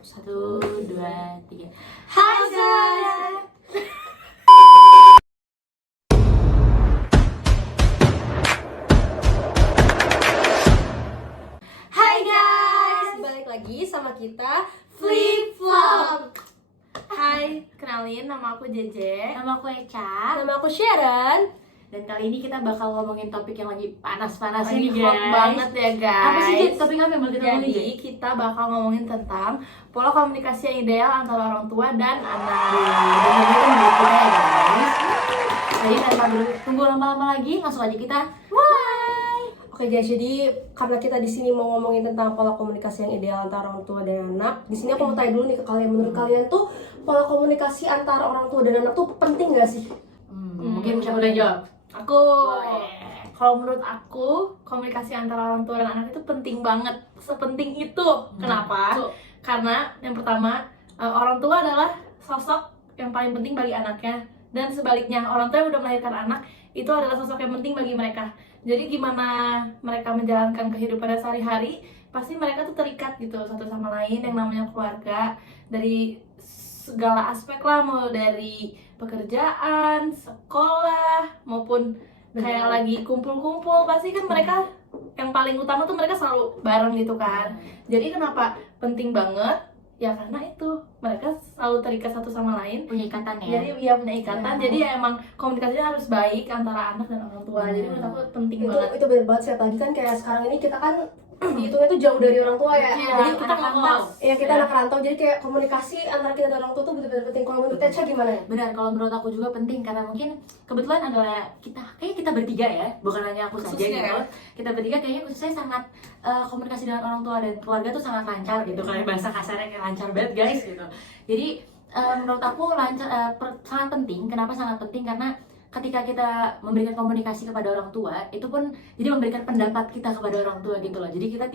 1, 2, 3. Hai guys. Hai guys, balik lagi sama kita Flip Flop. Hai, kenalin nama aku Jeje. Nama aku Eca. Nama aku Sharon. Dan kali ini kita bakal ngomongin topik yang lagi panas-panasnya Lagi nih hot guys. banget ya guys. Apa sih Jet? Topik apa yang bakal kita ngomongin Jadi Jet? kita bakal ngomongin tentang pola komunikasi yang ideal antara orang tua dan anak. Dengarnya kan menurut kita ya guys. Jadi tanpa tunggu lama-lama lagi, langsung aja kita Oke guys, jadi karena kita di sini mau ngomongin tentang pola komunikasi yang ideal antara orang tua dan anak. Di sini aku mau tanya dulu nih ke kalian, menurut kalian tuh pola komunikasi antara orang tua dan anak tuh penting gak sih? mungkin siapa udah jawab? Aku, kalau menurut aku komunikasi antara orang tua dan anak itu penting banget, sepenting itu. Kenapa? Karena yang pertama, orang tua adalah sosok yang paling penting bagi anaknya, dan sebaliknya orang tua yang udah melahirkan anak itu adalah sosok yang penting bagi mereka. Jadi gimana mereka menjalankan kehidupan sehari-hari, pasti mereka tuh terikat gitu satu sama lain, yang namanya keluarga, dari segala aspek lah, mau dari pekerjaan, sekolah, maupun kayak lagi kumpul-kumpul, pasti kan mereka yang paling utama tuh mereka selalu bareng gitu kan. Jadi kenapa penting banget? Ya karena itu mereka selalu terikat satu sama lain, Punya ikatan ya? jadi ya punya ikatan. Jadi ya emang komunikasinya harus baik antara anak dan orang tua. Jadi menurut aku penting banget. Itu bener banget sih, apalagi kan kayak sekarang ini kita kan dihitungnya tuh jauh dari orang tua ya. Iya, Jadi kita kita ngekos. ya kita anak rantau, jadi kayak komunikasi antara kita dan orang tua tuh bener-bener penting. Kalau menurut Teca gimana ya? Benar, kalau menurut aku juga penting karena mungkin kebetulan adalah kayak kita bertiga ya, bukan hanya aku saja Khususnya gitu. ya. Kita bertiga kayaknya khususnya sangat komunikasi dengan orang tua dan keluarga tuh sangat lancar gitu. Kayak bahasa kasarnya kayak lancar banget guys gitu. Jadi menurut aku lancar, sangat penting. Kenapa sangat penting? Karena ketika kita memberikan komunikasi kepada orang tua, itu pun jadi memberikan pendapat kita kepada orang tua gitu loh. Jadi kita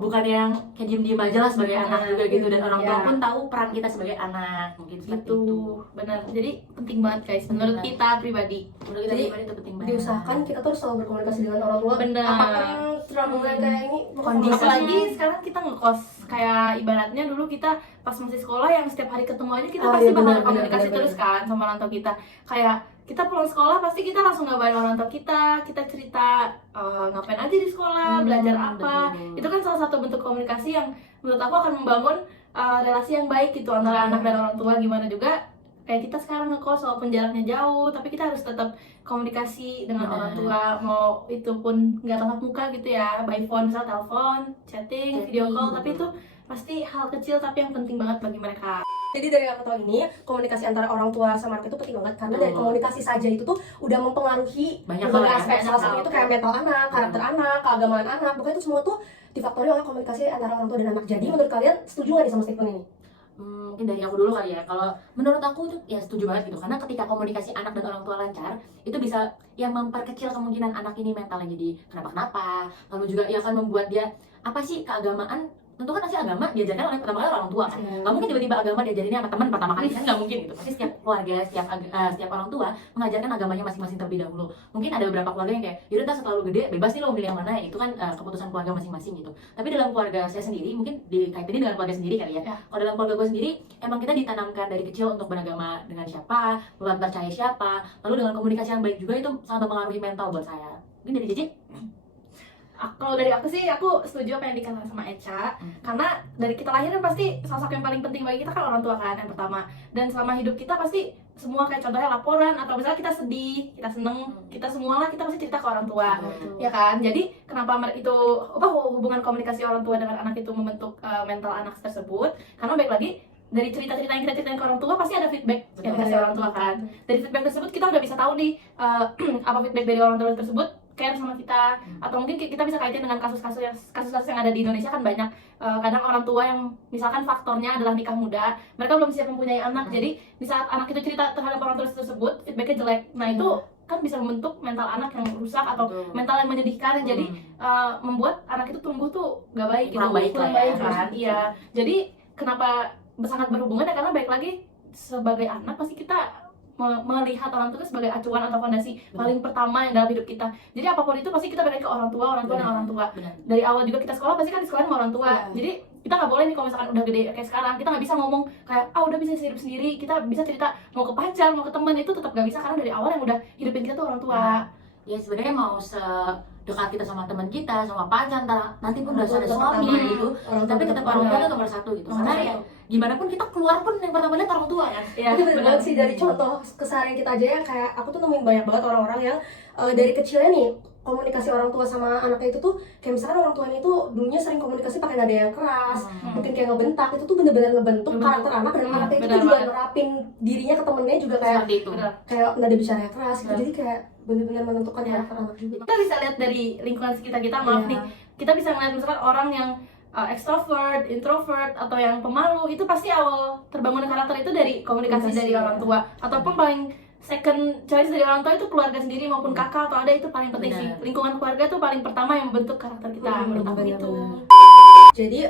bukan yang kayak diem-diem aja lah sebagai anak juga gitu, dan orang tua Ya. pun tahu peran kita sebagai anak, mungkin seperti itu. Itu benar. Jadi penting banget guys menurut Benar. kita pribadi. Menurut kita Jadi, pribadi itu penting banget. Diusahakan kita tuh harus selalu berkomunikasi dengan orang tua. Bener. Apapun trouble kayak ini, Kondisi. Apalagi sekarang kita ngekos, kayak ibaratnya dulu kita pas masih sekolah yang setiap hari ketemu aja kita Oh, pasti iya, bakal benar, komunikasi benar, terus kan sama orang tua kita. Kayak kita pulang sekolah pasti kita langsung ngabarin orang tua kita cerita ngapain aja di sekolah, belajar apa. betul. Itu kan salah satu bentuk komunikasi yang menurut aku akan membangun relasi yang baik gitu antara anak dan orang tua. Gimana juga kayak kita sekarang ngekos walaupun jaraknya jauh, tapi kita harus tetap komunikasi dengan Benar. orang tua, mau itu pun nggak tatap muka gitu ya, by phone, misal telepon, chatting, video call, tapi itu pasti hal kecil tapi yang penting banget bagi mereka. Jadi dari yang aku tahu ini, komunikasi antara orang tua sama anak itu penting banget. Karena dari komunikasi saja itu tuh udah mempengaruhi Banyak berbagai hal ya, aspek. banyak Salah hal. satunya itu kayak mental anak, karakter anak, keagamaan anak. Pokoknya itu semua tuh difaktori oleh komunikasi antara orang tua dan anak. Jadi menurut kalian setuju nggak nih sama statement ini? Mungkin dari aku dulu kali ya. Kalau menurut aku itu ya setuju banget gitu. Karena ketika komunikasi anak dan orang tua lancar, itu bisa yang memperkecil kemungkinan anak ini mentalnya jadi kenapa-kenapa. Lalu juga ya akan membuat dia apa sih keagamaan. Tentu kan pasti agama diajarkan oleh pertama kali orang tua kan. Nggak mungkin tiba-tiba agama diajarinnya sama teman pertama kali kan, nggak mungkin gitu. Pasti setiap keluarga, setiap orang tua mengajarkan agamanya masing-masing terlebih dahulu. Mungkin ada beberapa keluarga yang kayak yaudah ntar setelah lu gede bebas nih lo milih yang mana, itu kan keputusan keluarga masing-masing gitu. Tapi dalam keluarga saya sendiri, mungkin dikaitin dengan keluarga sendiri kali ya. Kalau dalam keluarga gue sendiri, emang kita ditanamkan dari kecil untuk beragama dengan siapa, bukan percaya siapa, lalu dengan komunikasi yang baik juga, itu sangat mempengaruhi mental buat saya. Mungkin dari Jeje? Kalau dari aku sih, aku setuju apa yang dikatakan sama Eca. Karena dari kita lahir kan pasti sosok yang paling penting bagi kita kan orang tua kan yang pertama. Dan selama hidup kita pasti semua kayak contohnya laporan atau misalnya kita sedih, kita seneng, kita semua lah kita pasti cerita ke orang tua. Ya kan? Jadi kenapa itu hubungan komunikasi orang tua dengan anak itu membentuk mental anak tersebut? Karena baik lagi dari cerita-cerita yang kita ceritain ke orang tua pasti ada feedback yang dikasih orang tua kan. Dari feedback tersebut kita udah bisa tahu nih apa feedback dari orang tua tersebut care sama kita, atau mungkin kita bisa kaitin dengan kasus-kasus yang ada di Indonesia kan banyak. Kadang orang tua yang misalkan faktornya adalah nikah muda, mereka belum siap mempunyai anak. Jadi di saat anak itu cerita terhadap orang tua tersebut feedbacknya jelek, nah itu kan bisa membentuk mental anak yang rusak atau mental yang menyedihkan. Jadi membuat anak itu tumbuh tuh gak baik gitu, Kurang baik lah ya. kan. Iya, jadi kenapa sangat berhubungan ya, karena baik lagi sebagai anak pasti kita melihat orang tua sebagai acuan atau fondasi paling pertama yang dalam hidup kita. Jadi apapun itu pasti kita balik ke orang tua dan orang tua. Benar. Dari awal juga kita sekolah pasti kan di sekolah sama orang tua. Jadi kita nggak boleh nih kalau misalkan udah gede kayak sekarang, kita nggak bisa ngomong kayak udah bisa hidup sendiri, kita bisa cerita mau ke pacar mau ke teman, itu tetap nggak bisa karena dari awal yang udah hidupin kita tuh orang tua. Ya sebenarnya mau sedekat kita sama teman kita, sama pacar, nanti pun udah ada Tetap suami pertama. gitu, Orang tua tapi tetap orang tua itu nomor satu gitu. Karena ya gimana pun kita keluar pun yang pertama lihat orang tua kan. Ya, itu bener banget sih, dari contoh keseharian kita aja ya, kayak aku tuh nemuin banyak banget orang-orang yang dari kecilnya nih komunikasi orang tua sama anaknya itu tuh kayak misalkan orang tuanya itu dulunya sering komunikasi pakai nada yang keras, mungkin kayak ngebentak, itu tuh bener-bener ngebentuk karakter anak, dan anaknya itu bener juga banget. nerapin dirinya ke temennya juga kayak Seperti itu. kayak nada bicara yang keras gitu, jadi kayak bener-bener menentukan karakter anak juga. Kita bisa lihat dari lingkungan sekitar kita, maaf Iya. nih, kita bisa ngeliat misalkan orang yang extrovert, introvert, atau yang pemalu, itu pasti awal terbangun karakter itu dari komunikasi dari orang tua, ataupun paling second choice dari orang tua itu keluarga sendiri maupun kakak atau ada, itu paling penting sih. Benar. Lingkungan keluarga itu paling pertama yang membentuk karakter kita, menurut aku benar-benar. gitu. Jadi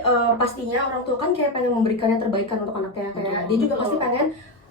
pastinya orang tua kan kayak pengen memberikan yang terbaik kan untuk anaknya, kayak dia juga pasti pengen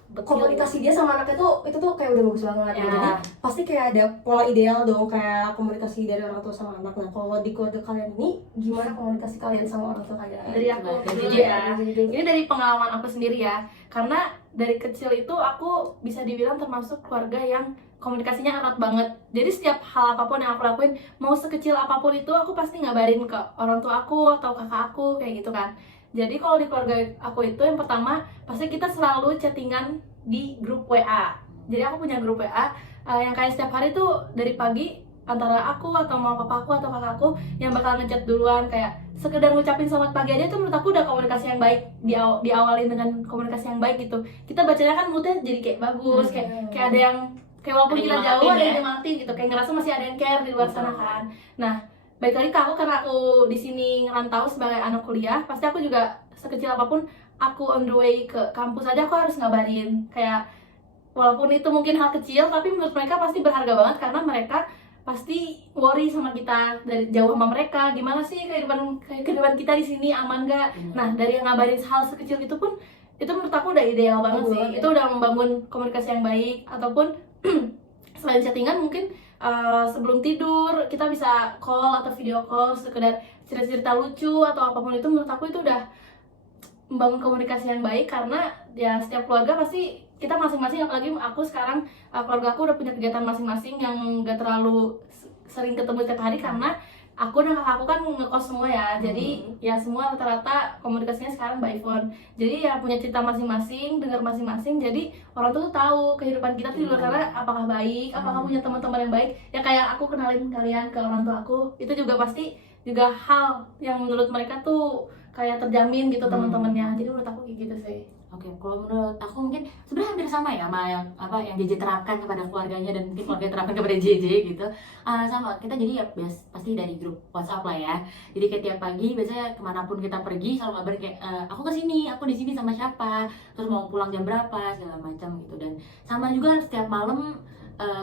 komunikasi dia sama anaknya itu tuh kayak udah bagus banget. Ya. Jadi pasti kayak ada pola ideal dong kayak komunikasi dari orang tua sama anak. Nah kalau di keluarga kalian ini gimana komunikasi kalian sama orang tua kalian? Dari aku Dari dulu Jiji ya. Ini dari pengalaman aku sendiri ya. Karena dari kecil itu aku bisa dibilang termasuk keluarga yang komunikasinya erat banget. Jadi setiap hal apapun yang aku lakuin, mau sekecil apapun itu, aku pasti ngabarin ke orang tua aku atau kakak aku kayak gitu kan. Jadi kalau di keluarga aku itu yang pertama pasti kita selalu chattingan di grup WA. Jadi aku punya grup WA yang kayak setiap hari tuh dari pagi antara aku atau mama papaku atau kakakku yang bakal ngechat duluan, kayak sekedar ngucapin selamat pagi aja tuh menurut aku udah komunikasi yang baik, diawalin dengan komunikasi yang baik gitu. Kita bacanya kan moodnya jadi kayak bagus, kayak ada yang kayak walaupun Ada kita yang jauh nyemangatin ada yang ya. nyemangatin gitu, kayak ngerasa masih ada yang care di luar sana kan. Nah, baik lagi ke aku, karena aku di sini ngerantau sebagai anak kuliah, pasti aku juga sekecil apapun aku on the way ke kampus aja aku harus ngabarin, kayak walaupun itu mungkin hal kecil tapi menurut mereka pasti berharga banget, karena mereka pasti worry sama kita dari jauh sama mereka, gimana sih kehidupan kita di sini, aman gak? Nah, dari yang ngabarin hal sekecil itu pun itu menurut aku udah ideal banget sih. Itu udah membangun komunikasi yang baik. Ataupun selain chattingan mungkin sebelum tidur kita bisa call atau video call, sekedar cerita-cerita lucu atau apapun itu, menurut aku itu udah membangun komunikasi yang baik. Karena ya setiap keluarga pasti kita masing-masing, apalagi aku sekarang keluarga aku udah punya kegiatan masing-masing yang gak terlalu sering ketemu setiap hari, karena aku dan kakakku kan ngekos semua ya, jadi ya semua rata-rata komunikasinya sekarang by phone. Jadi ya punya cerita masing-masing, dengar masing-masing, jadi orang tuh tahu kehidupan kita tuh di luar sana apakah baik, apakah punya teman-teman yang baik. Ya kayak aku kenalin kalian ke orang tua aku, itu juga pasti juga hal yang menurut mereka tuh kayak terjamin gitu teman-temannya. Jadi menurut aku kayak gitu sih. Oke, kalau menurut aku mungkin sebenarnya hampir sama ya sama yang JJ terapkan kepada keluarganya dan mungkin keluarga terapkan kepada JJ gitu. Sama kita jadi ya pasti dari grup WhatsApp lah ya. Jadi kayak tiap pagi biasanya kemanapun kita pergi selalu ngabarin kayak aku kesini, aku di sini sama siapa, terus mau pulang jam berapa segala macam gitu. Dan sama juga setiap malam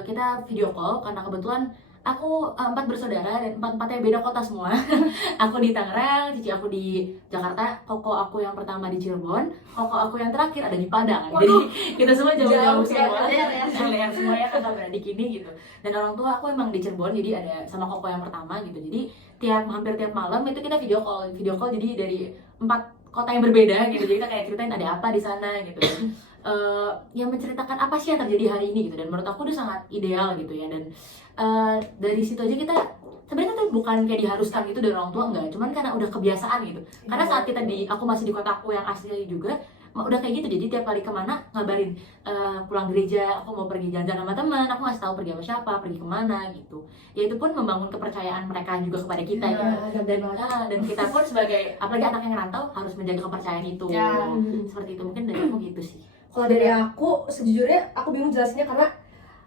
kita video call, karena kebetulan aku 4 bersaudara dan 4-4-nya beda kota semua. Aku di Tangerang, cici aku di Jakarta, koko aku yang pertama di Cirebon, koko aku yang terakhir ada di Padang. Jadi kita semua jauh-jauh semua, LDR semua ya, kakak beradik ini gitu. Dan orang tua aku emang di Cirebon, jadi ada sama koko yang pertama gitu. Jadi hampir tiap malam itu kita video call jadi dari 4 kota yang berbeda gitu. Jadi kita kayak ceritain ada apa di sana gitu. Yang menceritakan apa sih yang terjadi hari ini gitu. Dan menurut aku udah sangat ideal gitu ya. Dan dari situ aja kita sebenarnya tuh bukan kayak diharuskan gitu dari orang tua, enggak, cuman karena udah kebiasaan gitu. Karena saat aku masih di kotaku yang asli juga udah kayak gitu, jadi tiap kali kemana ngabarin pulang gereja aku mau pergi jalan-jalan sama teman, aku ngasih tahu pergi sama siapa, pergi kemana gitu. Ya itu pun membangun kepercayaan mereka juga kepada kita ya. Dan kita pun sebagai apalagi anak yang ngerantau harus menjaga kepercayaan itu. Seperti itu mungkin dari aku gitu sih. Kalau dari aku sejujurnya aku bingung jelasinnya, karena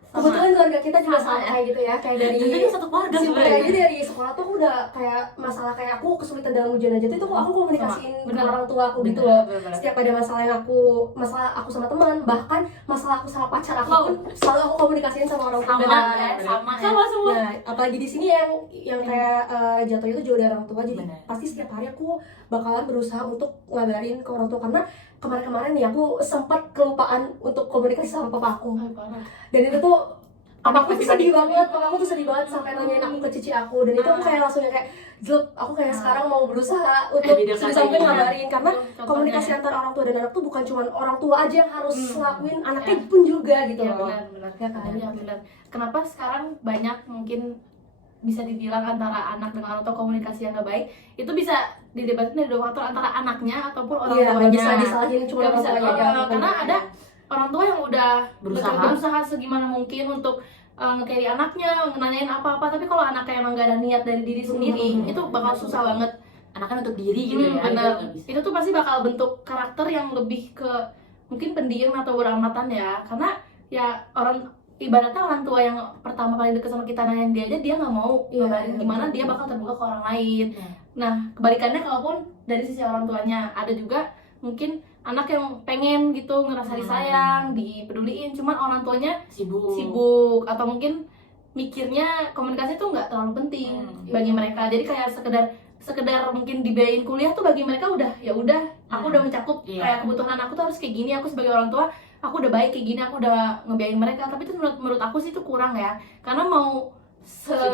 kebetulan keluarga kita juga sama kayak gitu ya, kayak dari Jadi satu keluarga simpel sebenarnya. aja dari sekolah tuh aku udah kayak masalah kayak aku kesulitan dalam ujian aja tuh aku komunikasiin ke orang tua aku gitu loh. Setiap ada masalah masalah aku sama teman, bahkan masalah aku sama pacar aku pun selalu aku komunikasiin sama orang tua. Sama semua. Nah, apalagi di sini yang kayak jatuhnya tuh jauh dari orang tua, jadi pasti setiap hari aku bakalan berusaha untuk ngabarin ke orang tua. Karena kemarin-kemarin nih aku sempat kelupaan untuk komunikasi sama papa aku. Dan itu tuh Papaku tuh sedih banget, papaku tuh sedih banget sampai nanyain aku ke cici aku, dan itu aku kayak langsung kayak jelek, aku kayak sekarang mau berusaha untuk Video sebisa mungkin call ngabarin, karena Contohnya. komunikasi antara orang tua dan anak tuh bukan cuma orang tua aja yang harus ngelakuin, anaknya pun juga gitu Iya loh. benar. Ya kan? Iya benar. Kenapa sekarang banyak mungkin bisa dibilang antara anak dengan orang tua komunikasi yang nggak baik, itu bisa didebatin dari dua faktor, antara anaknya ataupun orang Iya, tuanya. nggak bisa disalahin cuma Nggak orang bisa, tuanya aja. karena ada orang tua yang udah Berusaha. berusaha segimana mungkin untuk nge-carry anaknya, nanyain apa-apa, tapi kalau anaknya emang gak ada niat dari diri sendiri, itu bakal susah banget. Anak kan untuk diri gitu ya. Bener. Itu nggak bisa. Itu tuh pasti bakal bentuk karakter yang lebih ke mungkin pendiam atau beramatan ya, karena ya ibaratnya orang tua yang pertama kali deket sama kita nanyain dia aja, dia nggak mau Iya, ngabarin iya, gimana betul. dia bakal terbuka ke orang lain. Iya. Nah kebalikannya, kalaupun dari sisi orang tuanya, ada juga mungkin anak yang pengen gitu ngerasa disayang, dipeduliin, cuman orang tuanya sibuk atau mungkin mikirnya komunikasi tuh nggak terlalu penting bagi mereka. Jadi kayak sekedar mungkin dibiayain kuliah tuh bagi mereka udah ya udah, aku udah mencakup kayak kebutuhan aku tuh harus kayak gini, aku sebagai orang tua aku udah baik kayak gini, aku udah ngebiayain mereka. Tapi itu menurut aku sih itu kurang ya, karena mau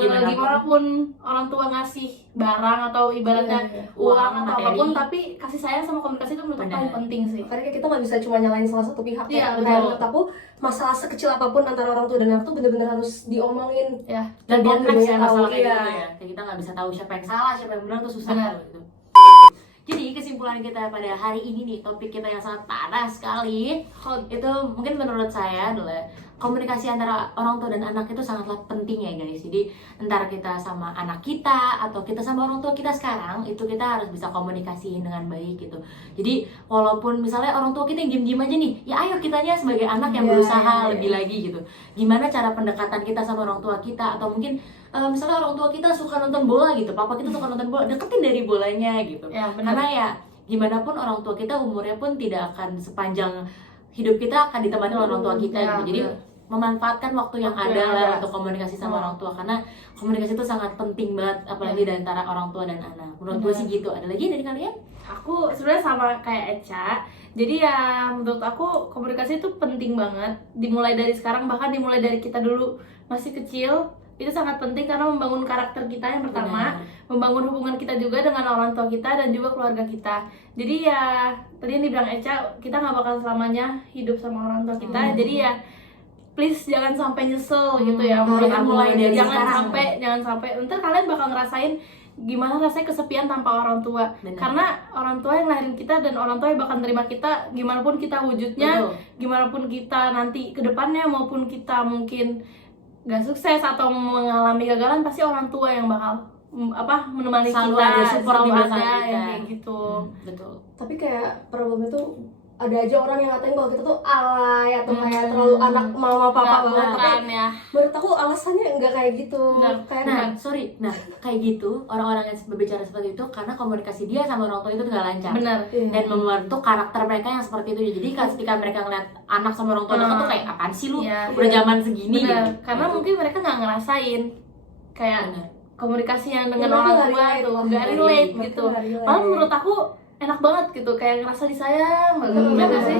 gimana pun orang tua ngasih barang atau ibaratnya uang atau materi, apapun, tapi kasih sayang sama komunikasi itu menurut aku paling penting sih. Karena kita nggak bisa cuma nyalain salah satu pihak Iya, ya. betul. Kayak menurut aku masalah sekecil apapun antara orang tua dan anak tuh bener-bener harus diomongin. Ya, dan biar next ya masalah kayak iya. gitu ya, kayak kita nggak bisa tahu siapa yang salah siapa yang benar tuh susah Benar. gitu. Jadi kesimpulan kita pada hari ini nih, topik kita yang sangat panas sekali itu mungkin menurut saya adalah komunikasi antara orang tua dan anak itu sangatlah penting ya guys. Jadi entar kita sama anak kita atau kita sama orang tua kita sekarang, itu kita harus bisa komunikasiin dengan baik gitu. Jadi walaupun misalnya orang tua kita yang diem-diem aja nih, ya ayo kitanya sebagai anak yang berusaha lebih lagi gitu. Gimana cara pendekatan kita sama orang tua kita, atau mungkin misalnya orang tua kita suka nonton bola gitu, papa kita suka nonton bola, deketin dari bolanya gitu. Ya, benar. Karena ya gimana pun orang tua kita umurnya pun tidak akan sepanjang hidup kita akan ditemani oleh orang tua kita Ya, gitu. Jadi memanfaatkan waktu yang Waktu ada yang lah ada. untuk komunikasi sama orang tua, karena komunikasi itu sangat penting banget, apalagi di antara orang tua dan anak. Menurut gue sih gitu. Ada lagi dari kalian? Aku sebenarnya sama kayak Eca. Jadi ya menurut aku komunikasi itu penting banget. Dimulai dari sekarang, bahkan dimulai dari kita dulu masih kecil, itu sangat penting karena membangun karakter kita yang pertama, membangun hubungan kita juga dengan orang tua kita dan juga keluarga kita. Jadi ya tadi yang dibilang Eca, kita nggak bakal selamanya hidup sama orang tua kita. Jadi ya please jangan sampai nyesel gitu ya. Mulai dari jangan sekarang. sampai ntar kalian bakal ngerasain gimana rasanya kesepian tanpa orang tua. Benar. Karena orang tua yang lahirin kita dan orang tua yang bakal nerima kita gimana pun kita wujudnya, Betul. gimana pun kita nanti ke depannya, maupun kita mungkin gak sukses atau mengalami kegagalan, pasti orang tua yang bakal menemani Selalu kita, ada support selalu di belakang ada kita. yang kayak gitu. Betul. Tapi kayak problemnya tuh ada aja orang yang ngatain kalau kita tuh alay atau kayak terlalu anak mama papa banget. Tapi ya. menurut aku alasannya nggak kayak gitu. Benar. Kayak Nah kayak gitu orang-orang yang berbicara seperti itu karena komunikasi dia sama orang tua itu nggak lancar. Benar. Dan membentuk karakter mereka yang seperti itu. Jadi ketika mereka ngeliat anak sama orang tua dekat tuh kayak apaan sih lu, Iya. udah zaman segini Benar. gitu. Karena mungkin mereka nggak ngerasain kayak Benar. komunikasi yang dengan Mereka orang nggak tua relate tuh lah. nggak relate Mereka gitu. nggak relate. Malah menurut aku enak banget gitu, kayak ngerasa disayang banget. Bener nggak sih?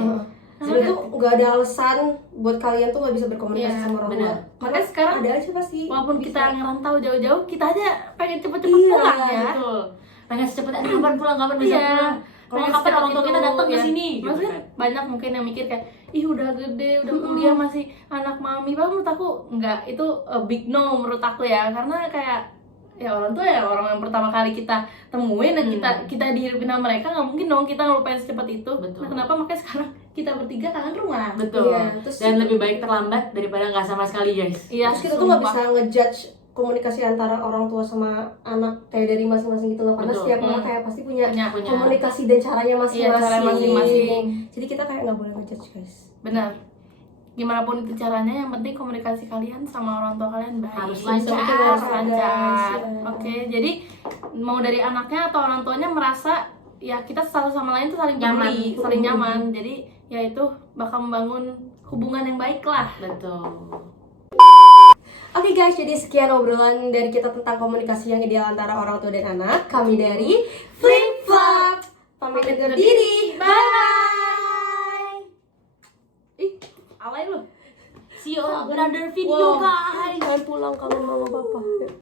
Sebenarnya tuh nggak ada alasan buat kalian tuh nggak bisa berkomunikasi Iya, sama orang tua. benar. Makanya sekarang ada aja pasti. walaupun bisa. kita ngerantau jauh-jauh, kita aja pengen cepet-cepet Iya, pulang ya. Betul. Pengen secepatnya kapan pulang, kapan bisa Iya. pulang. Pengen kapan orang tua kita datang ke ya. sini gitu Maksudnya kan. banyak mungkin yang mikir kayak ih udah gede, udah kuliah masih anak mami. Bahkan menurut aku enggak, itu a big no menurut aku ya. Karena kayak ya orang tua ya orang yang pertama kali kita temuin dan kita dihidupin sama mereka, nggak mungkin dong kita ngelupain secepat itu. Betul. Nah, kenapa makanya sekarang kita bertiga kangen rumah? Betul. Iya, terus Dan lebih baik terlambat daripada nggak sama sekali guys. Iya, Terus kita tuh nggak sumpah. bisa ngejudge komunikasi antara orang tua sama anak kayak dari masing-masing gitu loh, karena Betul. setiap orang kayak pasti punya Punya. komunikasi dan caranya masing-masing. Iya, cara masing-masing. Jadi kita kayak nggak boleh ngejudge guys. Benar. Gimana pun itu caranya, yang penting komunikasi kalian sama orang tua kalian baik. Harus Sebisa lancar, mungkin harus guys. lancar. Iya. Oke, jadi mau dari anaknya atau orang tuanya merasa ya kita satu sama lain tuh saling Nyaman. peduli, saling nyaman. Jadi ya itu bakal membangun hubungan yang baik lah. Betul. Oke guys, jadi sekian obrolan dari kita tentang komunikasi yang ideal antara orang tua dan anak. Kami dari Flip Flop pamit undur diri. Bye. Ih, alay lu. See you on another video, guys. Kalian pulang kangen mama papa.